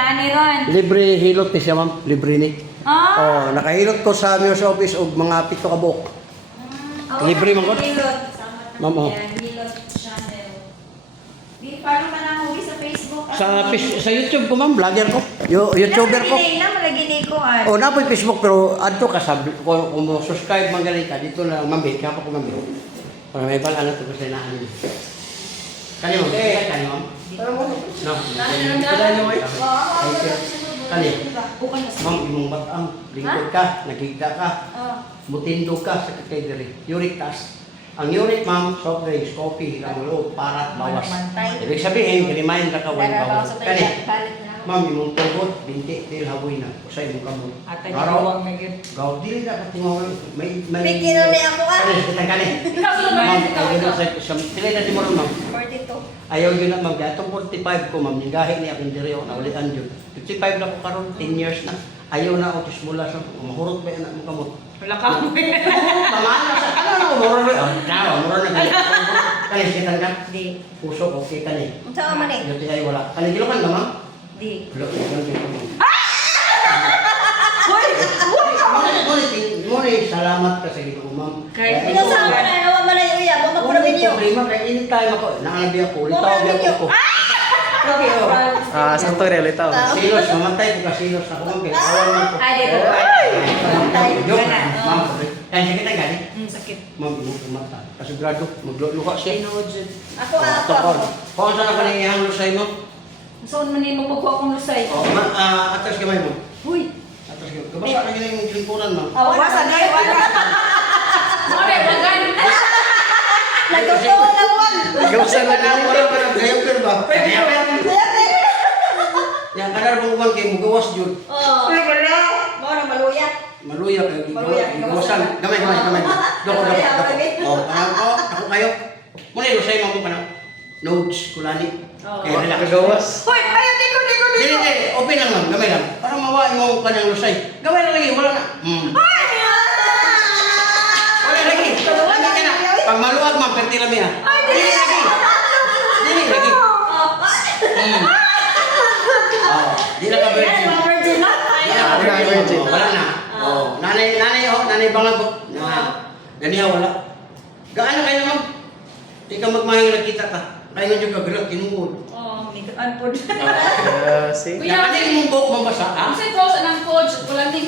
Dani ron. Libre hilot ni siya, ma'am. Libre ni. Oh, nakahilot ko sa Mayor's Office og mga 7 ka buok. Libre man ko? Hilot. Ma'am, oh. Yan, Hilot channel. Di, paano man ang huli sa Facebook? Sa YouTube ko, ma'am. Vlogger ko. YouTuber ko. Malagini ko. Oh, napoy Facebook pero adto ka sa kung mo subscribe man galing ka dito lang ma'am, kaya pa ko ma'am. Para may bala na to sa inaan niyo. Kani mo, kani mo. No. Kani mo. Kani. Ma'am, imong batang lingkod ka, naghiga ka. Mutindog ka sa category. Uric test. Ang uric, ma'am, soft drinks, coffee, ang loob, parat, bawas. Ibig sabihin, remind ka kawal bawas. Kani. Ma'am, imong tungkod, binti, til hawoy na. Usay imong kamot. Araw, gaw, dili na patingaw. May... Pikino ni ako ah. Kani, kita kani. Ma'am, ayaw na sa... Sila na si Moron, ma'am. 42. Ayaw yun na, ma'am. Kaya itong 45 ko, ma'am, yung gahi niya akong diri, naulian yun. 55 na ko karon 10 years na. Ayaw na ako mula sa... Mahurot ba yun ang kamot? Wala ka mo. Mamana sa... Ano na, Moron ba? Moron na. Kani, sikitan ka? Di. Puso, okay, kani. Ang saan man eh? Yung ay wala. Kani, gilokan ka, ma'am? Di. Muna salamat ka sa ito, ma'am. Ikaw saan man na, nawa man na yung iya, baka pura video. Problema, kaya anytime ako, nakalabi ako, litaw ako. Sakto rin, litaw. Silos, mamatay ko ka silos ako, ma'am. Kaya awal man ko. Ay, dito. Mamatay. Ma'am, kaya sakit na gani? Sakit. Ma'am, mata. Kasigurado, magluluha siya. Ako. Kung saan ako nangihang lusay mo? Saan man yung magpagkuha kong lusay? Atas gamay mo. Uy. Atas gamay. Kabasa na yun yung lingkuran, ma'am. Wasa na yun. Mare, bagan. Nagtutuwa na buwan. Gawsan na lang. Wala pa ng gayoper ba? Yang kadar bang kay mugawas jud. Ay, wala. Mo na maluya. Maluya kay gawasan. Gamay. Doko. Oh, ako kayo. Muna yung say mo kana. Notes kulani. Kaya nila Gawas. Hoy, ayo diko. Dili, open lang ma'am, gamay lang. Para mawa mo kanang lusay. Gamay lang lagi, wala na. Wala lagi. Lami ka na. Pag maluwag ma'am, perti lami ha. Dili lagi. Di na ka virgin. Wala na. Nanay bangabot. Ganiya wala. Gaano kayo ma'am? Di ka magmahing nakita ka. Kaya nga dyan kagalat, kinungod. May unpod. See? Kaya kanil mong buhok mabasa, ha? Kasi ko sa nang coach, kulaning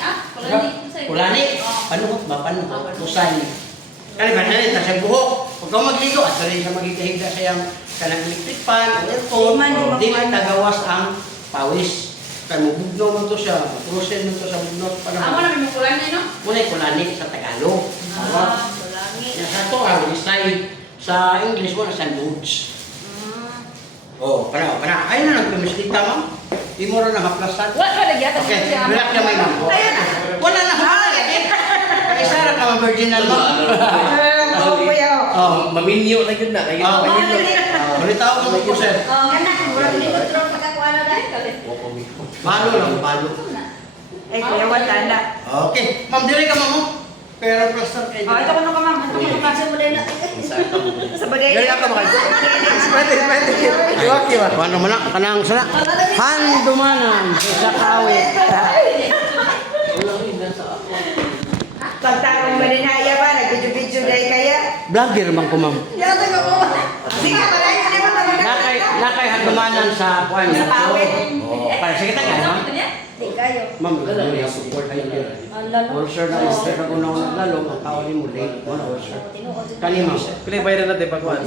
Kulani. Panuhot ba? Kusay. Kaya ba na rin, nasa buhok. Huwag kang magligo, at rin siya maghiga sa iyang kanang electric fan, o aircon. Di na tagawas ang pawis. Kaya mabugno mo to siya, matrusin mo to sa bugno. Amo na may kulaning, no? Muna kulani sa Tagalog. Yan sa ito, sa English mo na sa notes. Oh, para. Ay na nagpamislita, ma'am. Di mo rin nakaplasan. What ka nagyata? Okay, relax na may ma'am. Ayan na. Wala na. Pakisara ka, ma-virginal, ma'am. Oh, Maminyo na yun na. Kayo na maminyo. Balita ko po, sir. Balo lang, balo. Ay, kuya, wala na. Okay. Ma'am, dili ka, ma'am. Pero plaster kayo. Ito ko na ka, ma'am. Ito ko na kasi muli na. Sa bagay. Gari ako makal. Spende. Iwaki ba? Paano man na? Kanang sana? Handumanan sa kawit. Pagtarong ba rin haya ba? Nag-video-video dahil kaya? Vlogger man ko, ma'am. Yato ka po. Sige, malay. Hindi mo naman. Nakay handumanan sa kuwan. Sa pawit. Para sa kita nga, ma'am. Hindi kayo. Ma'am, support kayo dyan. Ulcer na ulcer na kunaw na lalo, ang tao ni mo late mo na ulcer. Kani, ma'am. Pili bayaran natin pagkuhan.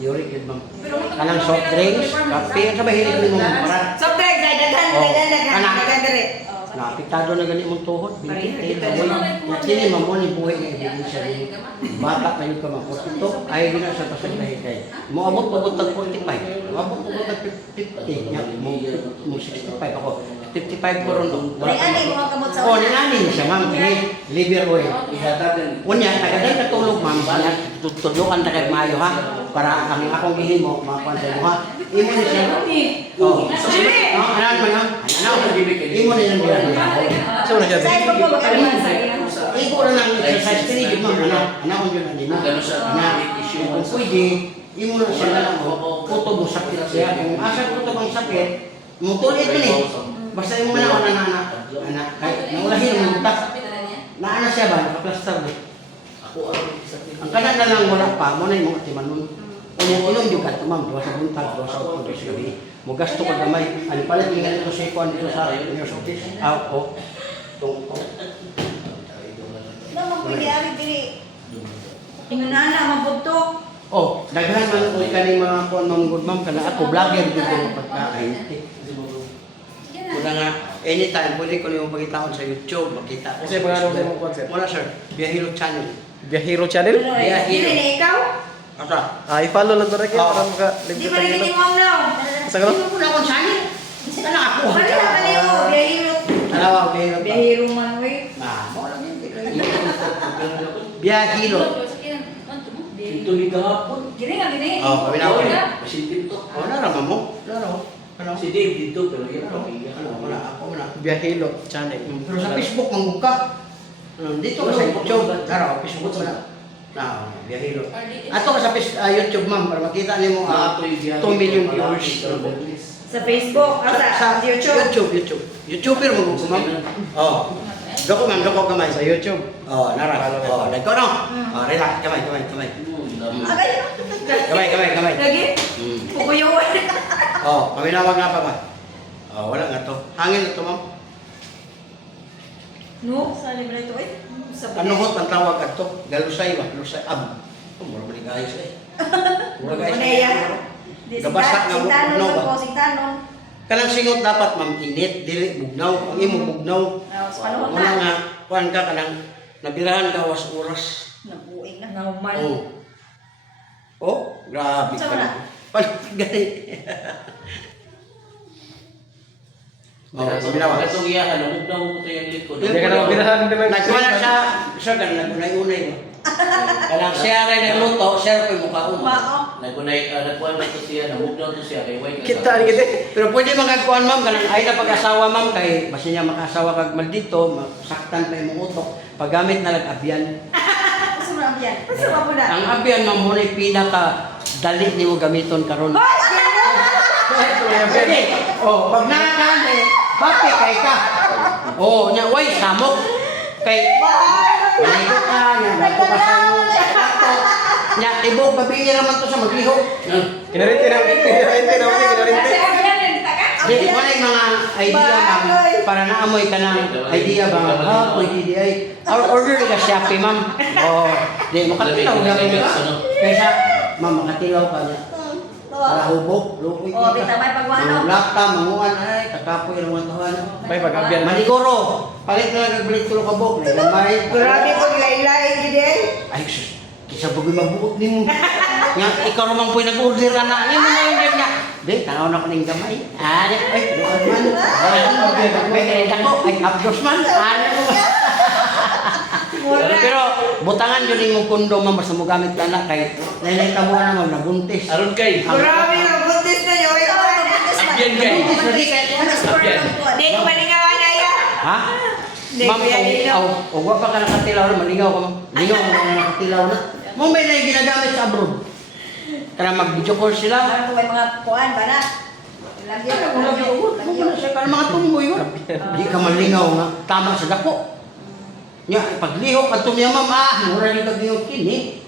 Uric yun, ma'am. Kanang soft drinks, kape, ang sabay hilig mo ma'am. Para Soft drinks, daghan dire. naapitado na gani mong tuhod, binti, amoy. Sini, ma'am, mo ni buhay na ibigin siya. Bata kayo ka, ma'am. Ito, ayaw din na sa pasaglahi kayo. Moabot tag 45. Moabot tag 50. Mo 65 ako. 55 ko ron. May ani mga kamot sa Oh, ninani siya, ma'am. Liver oil. Unya, tagaday na tulog, ma'am. Tutudukan ta kay maayo, ha? Para ang akong gihimo, makuha sa mo, ha? Imo ni siya. Oh. Anan man, ha? Imo ni nang So na siya. Sa ko makaliman sa iya. Iko na lang exercise kini gid ma'am. Ana ko yun ani mo. Ana issue ko pwede. Imo na siya lang puto mo sakit siya. Kung asa puto bang sakit, Mutulit mo ni. Basta yung mga anak. Kahit naulahin ang mutas. Naana siya ba? Nakaplaster na. Ang kanan na lang wala pa, mo na yung mga timanon. Inom yung kanto ma'am, diwa sa buntag, diwa sa utong sa gabi. Mo gasto ka gamay. Ano pala yung ganito sa ikuan dito sa university? Oo. Tungko. Naman pwede ari diri. Inunana mabugtok. Oh, daghan man ko kaning mga kuan manggod ma'am kana ako vlogger dito ng pagkain. Muna nga anytime pwede ko yung pagkitaon sa YouTube, makita ko. Kasi pangalan mo sa imong concept? Wala sir, Biyahiro Channel. Biyahiro Channel? Dili na ikaw? Asa? I-follow lang to rin Oo. para Di maka-libre ba tayo rin no? ni Mom now? Sa ganun? Hindi ko na akong channel. Kana ako. Bali na bali mo, biyahiro. Alawa, Biyahiro. Biyahiro man we. Mo lang yun. Biyahiro. Tuloy kahapon. Gini nga gini. Oh, kami na ako. Masipin to. Oh, naraman mo. Laro. Ano? Si Dave dito, pero yan Ano? ang Ano? Wala ako na. Biyahiro Channel. Pero sa Facebook mangbuka. Dito ka sa YouTube. Laro, Facebook wala. Na, Biyahiro. Ato ka sa YouTube ma'am para makita niyo mo 2 million viewers. Sa Facebook, sa YouTube. YouTuber mo ko ma'am. Oh. Doko ma'am, doko kamay Sa YouTube. Oh, nara. Oh, like ko no. Oh, relax, kamay. Agay. Kamay. Lagi. Mm. Pupuyuan. Oh, kami nawag nga pa ba? Oh, wala nga to. Hangin na to ma'am. No, sa libre ito eh. Sa Ano hot ang tawag ato? Galusay ba? Lusay ab. Oh, mura ba ni guys eh. Mura guys. Maneya. Gabasak nga Sintanon bugnaw ba? ko, sintanon. Kanang singot dapat ma'am init dili bugnaw. Ang imo bugnaw. Sa panahon Wala na. nga kuan ka kanang nabirahan ka was oras. Nabuing na. Nauman. Oh. Oh, grabe Saan ka na? na. Gani. Oh, binawa. Katong iyakan, namog na mo ito yung likod. Hindi ka na mabirahan din lang. Nagkuha siya, siya ka nagunay-unay ba? Kanang siya rin ang luto, siya rin mukha Mao. Nagkunay, nagkuhan na ito siya, namog na ito siya, kay White. Kita ni kita. Pero pwede magagkuhan ma'am, kanang ay na pag-asawa ma'am, kay basta niya makasawa kag maldito, masaktan pa yung utok, paggamit na lag-abyan. Gusto mo na abyan? Gusto mo na? Ang abyan ma'am, muna yung pinaka dali ni mo gamiton karon. Sige. Oh, pag nakakaan eh, bakit kay ka? Oh, nya way samok. Kay maligo ka, nya dato ka sa mo. Nya tibok babili naman to sa magliho. Kinarinti na. Di mo na yung mga idea ma'am, para naamoy ka ng idea ba? Ha, pwede di ay. Order ka Shopee ma'am. Oh, di makatilaw na ka. Kaysa, ma'am, makatilaw ka niya. Para hubog, lukoy Oh, bita may pagwano. Lakta, manguan, ay, kakapoy ng mga tahan. May pag-abyan. Maniguro, palit na lang nagbalit ko ng kabok. Gamay. Grabe pag laylay gidi. Ay, sus, kisa bagoy mabuot ni mo. Nga, ikaw naman po'y nag-order na na. Yan mo na yung ganyan niya. Di, tanaw na ko ng gamay. Ano, ay, doon man. Ay, kaya ako, ay, abdos man. Ano mo. Pero, butangan yun yung kundo, ma'am, basta mo gamit ka na. Kay, nainita mo naman, nabuntis. Aron kay. Grabe na buntis na niyo. Ikaw na buntis man. Abyan kay. Nabuntis, lagi kay. Di ko malingawan na yan. Ha? Hindi, Ma'am, kuya Lino. o wag pa ka nakatilaw na, maligaw ka ma'am. Ligaw mo na nakatilaw na. Mo may na yung ginagamit sa abroad. Kaya mag-video call sila. Parang kung may mga kuhan ba na? Lagyan na Kaya mga tumboy yun. Di ka malingaw nga. Tama sa dako. Nya, paglihok at tumya ma'am, mura rin ka yung kini.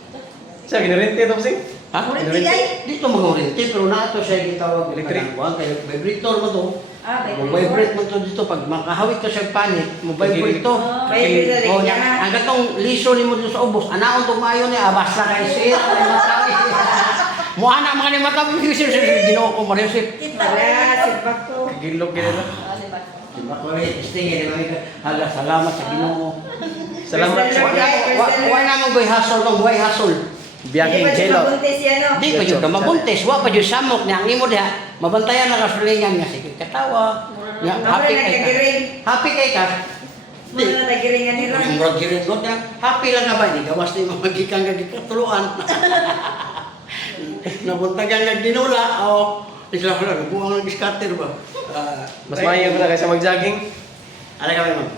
Siya, kinarinti ito sing. Ha? Ulit tigay. Dito mga oriente, pero na ito siya gitawag Electric. Kaya vibrator mo to. Ah, Mo vibrate mo to dito. Pag makahawit ka sa panit, mo vibrate to. Vibrate Oh, rin nya, yan. ang gatong liso ni mo dito sa ubos, anaon tong mayo niya, basta kay sir, ay matawi. Mo ana mga ni matawi, sir, ginoo ko mo rin sir. Kita na, sibak ko. Kagilog gina na. Diba ko rin, istingin, hala, salamat sa ginoo. Salamat sa Wa naman boy hasol nung buhay hasol. biyaging jello. Mabuntis yan, no? Di pa yun ka mabuntis, wa pa yun samok niya, ang imo diha, mabantayan na kasulingan nga, sige katawa. Nga, happy kay ka. Happy kay ka. Muna na tagiringan ni Ron. Ang murag giringot niya, happy lang nga ba, ni gawas na yung magiging katuluan. Nabuntagan nga dinula, o, isla ko lang, buwang ng scatter ba? Mas maayo ko na kaysa mag-jogging. Ano kami ma'am?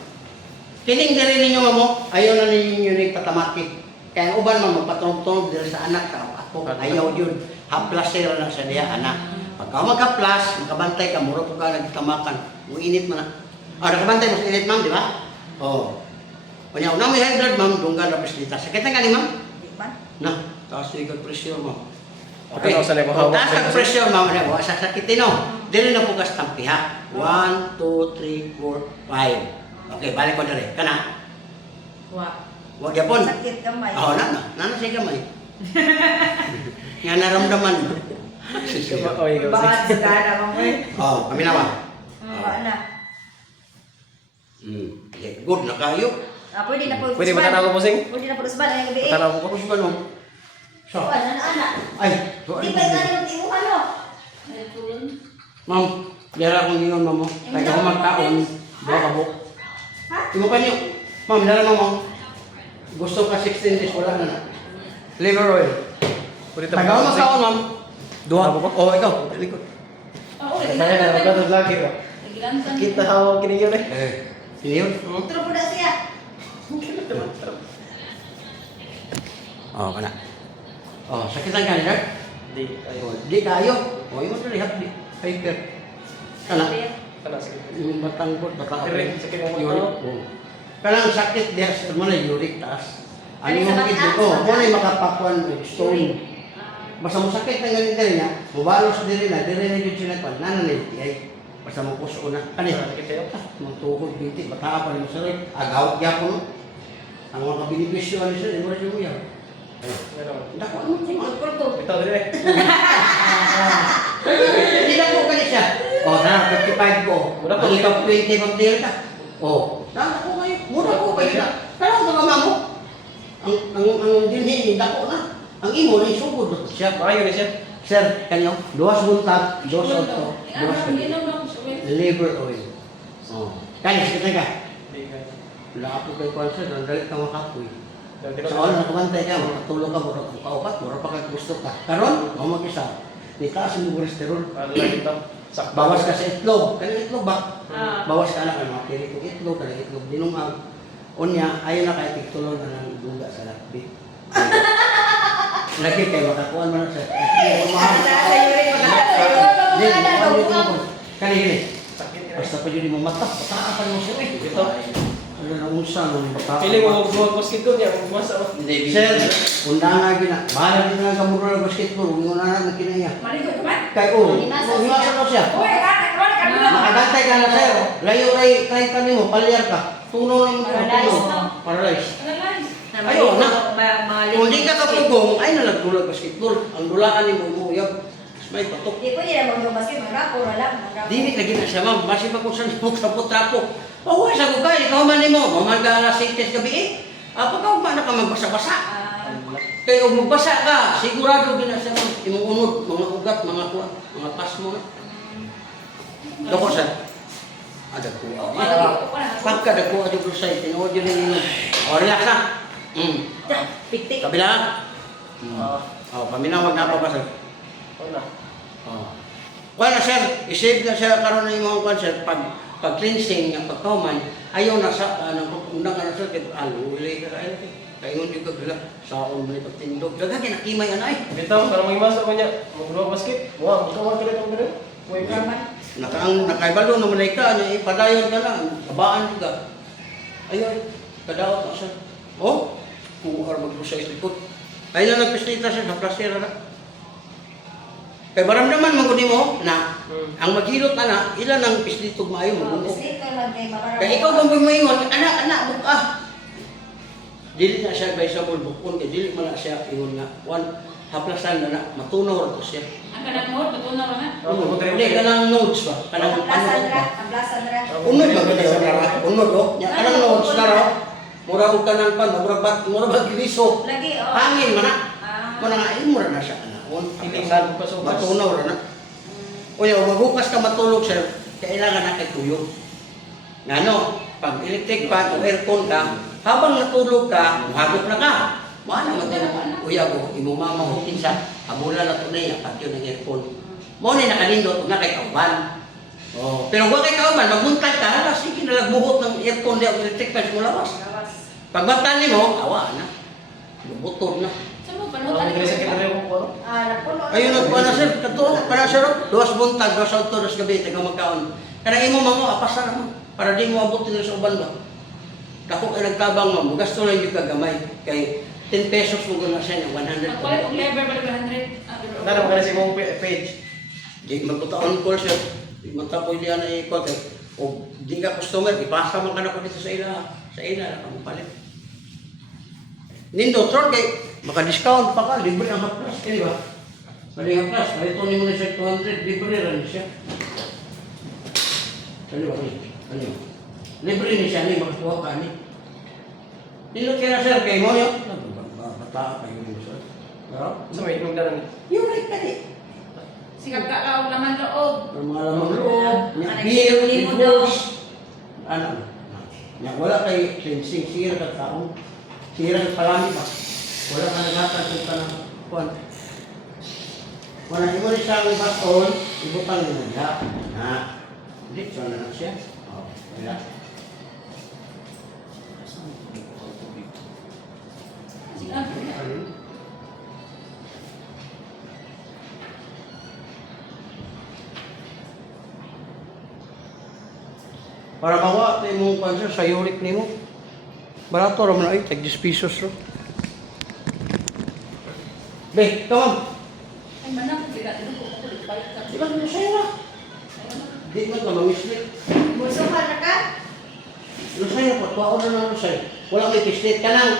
Kining diri ninyo mo, ayaw na ninyo yung patamaki. Kaya ang uban mo magpatunog-tunog diri sa anak ka, ako ayaw yun. Haplasera lang sa diya anak. Pagka magka-plus, makabantay ka, mura po ka nagtamakan. Kung init mo na. Nakabantay mo sa init, ma'am, di ba? Oo. Kanya, unang may high blood, ma'am, doon ka na pislita. Sakit na gani, ma'am? Di ba? Na, taas yung pressure, ma'am. Okay, sa level hawak. Taas ang pressure, ma'am. Ano, sasakitin, no? Dili na po ka stampiha. 1, 2, 3, 4, 5. Okay, balik ko na rin. Kana? Huwag yapon. Sakit kamay. Oo, nana siya gamay. Nga naramdaman. Oy, ikaw. Bakit sa gana mo mo eh? Oo, kami na ba? Wala. Okay, good na kayo. Pwede na po. Pwede matanaw ko, bossing? Pwede na po usban ang gabi. Matanaw ko. Tapos ba nung? So, Anak. ay, Di ba ganun yung ano? ma'am, dara akong ingon, ma'am. Kaya ako magkaon, buha ka buhok. Ha? Imo kanyo. Ma'am, dara ma'am. Gusto ka 16 days, wala na. Liver oil. Pwede Taga ako magkaon, ma'am. Duha. Ako po? Oo, ikaw. Likod. Saya na ako lagi ko. Kita hawak kini yun eh. Sino yun? Turo po na siya. Oo, kana. Oh, sakit lang ka, sir? Di ayo. Di kayo. O, imo na lihat di. Paper. Kana. Kana sige. Yung batang ko, batang Uric, sakit mo Uric. mata. Oo. Kanang sakit diya sa mo na uric taas. Ano Ano yung sa kit mata? ko? Mo na makapakuan og stone. Basta mo sakit ang ganito niya, mubalos diri na gyud sila pa nana ni TI. Basta mo puso na. Ani? Sakit kayo. Magtuhod binti bata pa ni mo sir. Agaw gyapon. Ang mga benepisyo ani sir, imo ra jud mo yan. Ano? Dako ano mo Kurto. Bitaw dire. Hindi na po ganit siya. O, na, 55 ko. Mura po. Ang ikaw 20 pag deal ka. O, na po kayo. Mura po kayo na. Kaya ang mama mo. Ang dinhin, dako na. Ang imo, na isugod na siya. Maayo ni siya. Sir, kanyo, duwas buntag, duwas auto, duwas liver oil. O, kaya, sige ka. Di ka. Wala ka po kayo kwan sir, nandalit ka makapoy. Dati Sa oras nakabantay ka, makatulog ka, mura kang kaupat, mura pa kayo gusto ka. Karon, o mag-isa, nitaas mo cholesterol. Ano lagi to? Sakto. Bawas ka sa itlog. Kanang itlog ba? Ah. Bawas ka na mga piritong itlog, kanang itlog dinungag. Unya, ayaw na kahit iktulong na ng duga sa lakbi. Lagi kayo makakuha mo na sa kanili. Sakit ka. Basta pa yun mo mata, pataapan mo siya eh. Ito. Ano na unsa mo yung bata? Pili mo buhat basketball niya, masa. Hindi, sir, undangan gina. Bahala din na kamuro ng basketball, huwag mo na na kinaya. Maligo ka man? Kaya umasa ko siya. Uy, ka na. Makagantay ka na sir. Layo-lay kahit kami mo, palyar ka. Tuno lang mo. Paralyzed, no? Paralyzed. Analyze. Ayaw na. Kung di ka kapugong, ay nalagdulag basketball. Ang dulaan ni mo umuyag. May patok. Di pwede na mag-basket, mag-rapo na lang. Dili lagi na siya ma'am. Basi pa kung saan mo trapo. Pahuwa sa gugay. Ikaw man ni mo. Mamaga alas 6 gabi eh. Pagka na ka magbasa-basa. Kaya kung magbasa ka, sigurado din na siya ma'am. Imong unod, mga ugat, mga kuwan, mga pas mo na. Dako sir. Ada ko. Pagka dako ada ko sa tinuod yun yung o relax na. Piktik. Kabila. Paminawag na pa ba sir? Una. Wala sir, isave na siya karon na yung mga sir pag cleansing ng pagkauman ayaw na sa undang ano sir kit ulay ka kayo kay ngon juga gila sa on ni pagtindog daga kinakimay anay Bitaw para magimasa ko niya. Magbuhat basket. Wow, magkawal ka rin ang ganun. Uy, Raman. nakaibalo na malayka niya ipadayon ka lang kabaan juga ayaw kadaot na sir kuar maglusay sa likod ay na nagpislita siya sa plastira na kay maramdaman man gud mo na ang maghilot ana ilan ang pislitog maayo magumo. Basket ka lang kay makarapo. Kaya ikaw bang bumoingon, anak buka. Dili na siya advisable bukon kay dili man na siya ingon nga haplasan na matunaw ra to siya. Ang kanang mo, tutunaw na. Hindi kanang notes ba? Kanang Ang plasan ano ra, ba? ang plasan ra. Unod ba gud sa ra? Unod oh. Nya kanang notes na ra. Mura og kanang pan, mura ba giliso. Lagi, oh. Hangin man na. Ah. Mo na imo ra na siya ana. Titingnan ko sa Matunaw ra na. Unya maghukas ka matulog sir, kailangan na kay tuyo. Ngano, pag electric fan o aircon ka, habang natulog ka, muhagok na ka. Maana man din uya ko, imo mamahutin sa abula na tunay ang patio ng aircon. Mo ni nakalindot na kay kauban. Pero wa kay kauban, magmuntag ka, hala sige nalagbuhot ng aircon di ang electric fan mo lawas. Lawas. Pagbatan nimo, awa na. Lubutod na. Saan mo Ang panutan? diri sa kita mo ko. Napuno. Ayun nagkuha na sir, kato, para sir, duwas buntag, duwas auto, duwas gabi, taga magkaon. Kanang imo mamo, apas na mo, para di mo abot dito sa uban ba. Dako kay nagtabang mo, gasto lang yung kagamay. Kay 10 pesos mo guna siya, 100. Ang kulit og lever balik 100. Nana mo kana sa imong page. Di magkutaon call sir, di magtapoy diyan na ikot eh. O di ka customer, ipasa man ka na ko dito sa ila na kamo palit. Nindo, sir, kay maka-discount pa ka, libre ang haplas, di ba? Bali haplas, ito ni mo na siya 200, libre rin siya. Ano ba? Ano? Libre ni siya ni magkuha ka ni. Dilo kaya sir kay mo yo. Bata pa yun sir. Pero Sa may inyong dalan. yung right ka ni. Sikap ka ka og laman loob. Ang mga lamang loob, beer, divorce. Ano? Nya wala kay sing sira ka taong. Sira ka palami ba? Wala ka naghatag kung kanang kuan. Wala imo ni sa baston, ibutang mo na. Na. Hindi so na siya. Oh, wala. Sikap. Para mawa tayo mong panser sa yurik ni mo. Barato raman ay tag 10 pesos ro. Be, come on. Ay manang sila dito ko kulit balik ka. Di ba mo sa'yo na? Di mo ka mangislit. Busukan na ka? Lusay na po, tuwa na ng lusay. Wala may pislit ka nang.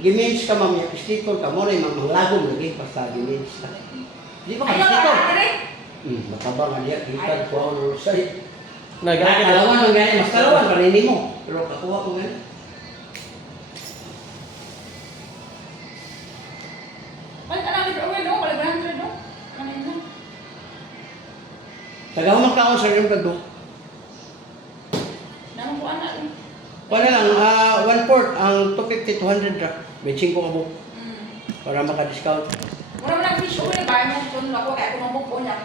Gimins ka mamaya, pislit ko ka mo na yung manglagom lagi basta gimins ka. Di ba ka Ayaw pislit ko? ka dire. Matabang nga niya, kita tuwa ng lusay. Nagakit. Kalawan man gani, mas kalawan pa rin mo. Pero kakuha ko gani. Balik ka na libre oil no, balik 100 no. Kanin na. Tagaw magkaon sa rin kagdo. Naman ko anak. Wala lang, 1/4 ang 250, 200 ra. May 5 ka mo para maka-discount. Wala man ang fish oil ba mo kun ako kay ako mo po niya.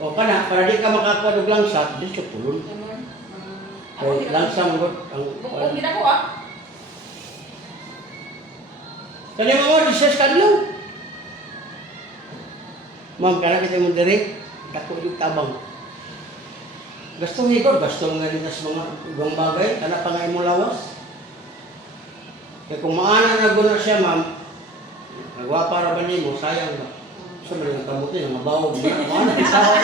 O kana, para di ka makakuha ng langsat, di siya pulon. Ako O langsa mo ang... Bukod gina ko ah. Kanya mo, disas ka lang. Ma'am, kana kita mo diri, dako yung tabang. Gastong higod, gastong nga rin sa mga ibang bagay, kana pa nga mo lawas. Kaya kung maana na guna siya, ma'am, nagwa para ba niyo, sayang ba? Sa mga kamutin, mga bawog niya, maana, isawa.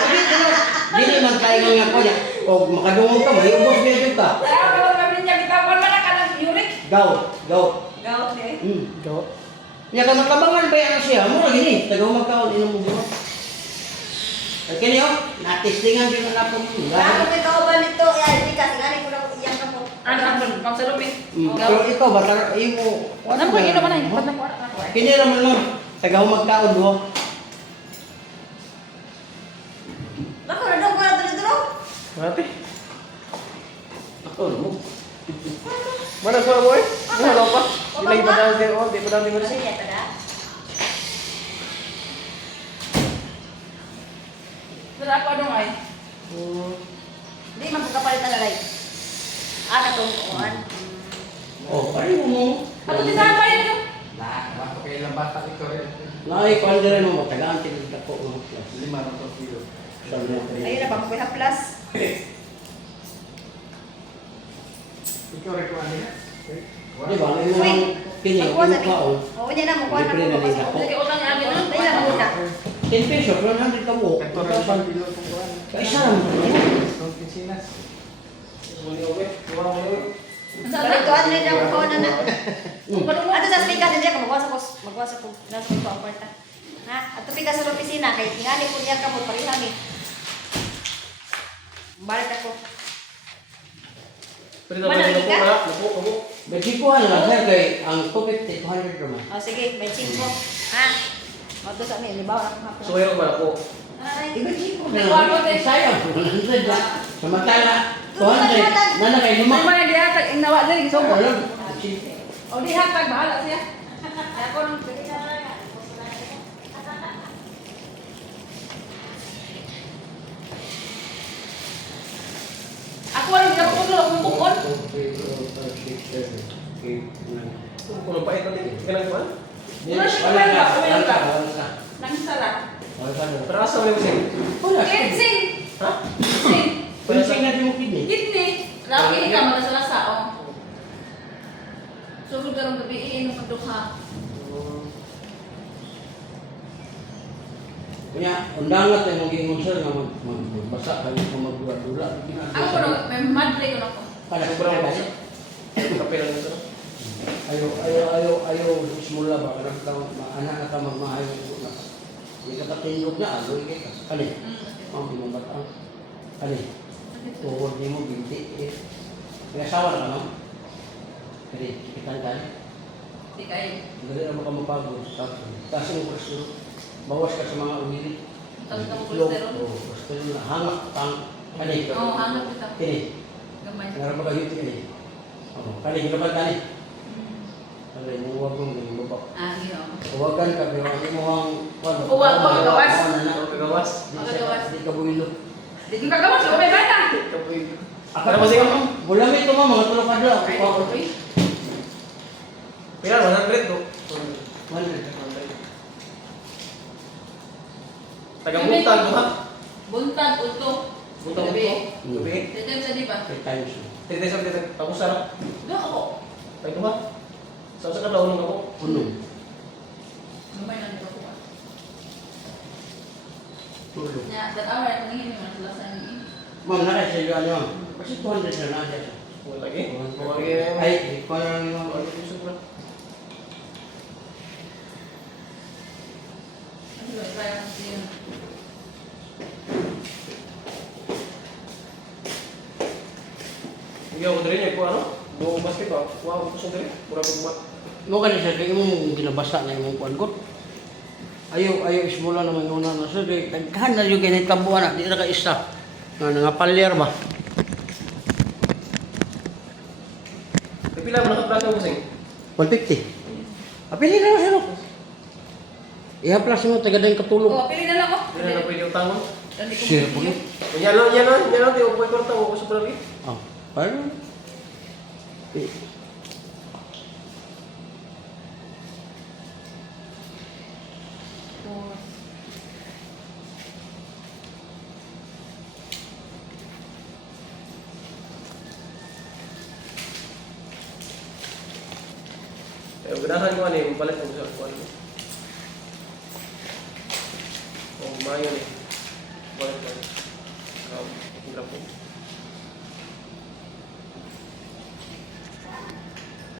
Hindi man tayo nga ko niya. O makadungog ka, may ubos niya dito ka. Kaya ako kami niya bitawan man ka ng uric. Gaw. Gaw, okay. Gaw. Niya ka matabangan ba yan siya? Mura gini, tagaw magkaon, inom mo gino. Ay kini o, natistingan din na po. Ako may kauban nito. Hindi kasi gani ko na iyan ka po. Ano ang pangsalupin? Pero ikaw, baka imo... Ano ko ino man ay? Ba't na ko ako? Kini naman mo, tagaw magkaon mo. Naku, nadong ko na dito. Mati. Ako mo. Mana suara boy? Mana apa? Dilay pa daw din oh, di pa daw din mo Kasi siya. niya tada. Dala ako ano ay? Hindi man ko kapalitan na like. Katong kuhan. Oh, pare mo. Ato di saan ba yun? Nay, kung dire mo, tagaan tingin ka po. Ayun na, pampakuha plus. Di ba, imo ang kini, imo Magkuha sa kaon. Oo, niya na, makuha na Libre na ko. nila po. Sige utang niya amin no. Dahil lang muna. 10 pesos, 100 ka mo. Kaisa lang. Balik ko, ano na ako na na. Hmm. Ato sa speaker din ako, magkuha sa ko. Nasa ko ang kwarta. Ha? Ato pika sa opisina, kay tingani po niya ka mo, parihang eh. Balik ako. Pero dapat Mana, lupo Mika? ka, lupo ka mo. Nagkikuhan lang sir kay ang 250, 200 naman. O sige, may 5. Ha? O to sa amin, libaw ako hapon. So yung ba ko? Ay, Ibig ko May kwarto din. sayang, 100 na. Samantala, 200, nana kay lima. Ano man yung dihatag? Ang nawa dali, isubo. Ano? O dihatag, bahala siya. kaya ko nung Ako rin ginapuno akong bukod. Kuno pa ito din. Ganang ba? Wala siya Wala wala ka, ba? wala ka, wala ka. Nang sara. Wala ka. Pero asa mo yung sing? Wala ka. Ginseng. Ha? Ginseng. Pinsing na din mo kidney. Kidney. Laki ka malasala oh. Sugod ka rin gabi, iinom ang duha. Kaya, undangan tayo maging unsur nga magbasa kayo kung magdula-dula. Ako ko na, may madre ko na ko. Kada Sobrang ko basa. Kape lang ito. Ayaw, simula ba? Karang ka, anak na ka magmahayo. Hindi ka patindog na, aloy ka. Kali, ang binabata. Kali, tuhod niyo mo, binti. Kaya asawa na ka, no? Kali, kikitan ka. Di kayo. Dali na ka mapagod. Tapos yung kolesterol, bawas ka sa mga umilit. Tapos ng kolesterol. Oo, kolesterol na. Hangak, kali. Oo, hanap kita. Kini, Gamay. ngarap ka yun, kini. Kali, ginabat kali. Kali, huwag mong ganyan babak. Ah, gino. Huwagan ka, pero hindi mo ang... Huwag, gawas. Ako kagawas. Di ka buwilo. Di ko kagawas, ko may bata. Kapoy. Akala mo siya, gulamit ko mo, mga tulog ka doon. Ay, okay. Pila 100 do. Taga-buntag mo ha? Buntag, ulto. Buntag mo. Gabi. Gabi. Titim sa di ba? 3 times. Titay sa titay. Ako sarap. Doon ako. Tayo ha? Sa ka daw nung ako. Unong. Gamay lang dito ko. Tulog. Nya, that hour, ang hingin mo, lasan ni. Ma'am, nakasya yung ano, ma'am. Kasi 200 na na. Wala lagi. Wala lagi. Ay, ikaw na lang yung... Wala lagi sobra. Ano ba, try ako sa yun. Hindi ako dali niya ko ano? Do basket ba? Wow, kusong dali. Mura ko ma. Mo ka siya, kaya mo ginabasa na yung kuwan. Ayaw ismula naman yung una na siya. Tagkahan na yung ganit kabuan na, di na ka isa. Nangapalyar ba? Pila mo nakaplasa mo sing? 150. Apili na lang siya, no? Ihaplas mo, taga yung katulog. Oh, pili na lang ako. Pila na pwede utangon? Hindi ko Sure po pili. yun. Yan lang. Di ako pwede kwarta ko sa lagi. Ah, paano? Eh, Ganahan ko ano yung palit ko sa kuwan mo. Oh, mayo ni. Palit ko. Hirap ko.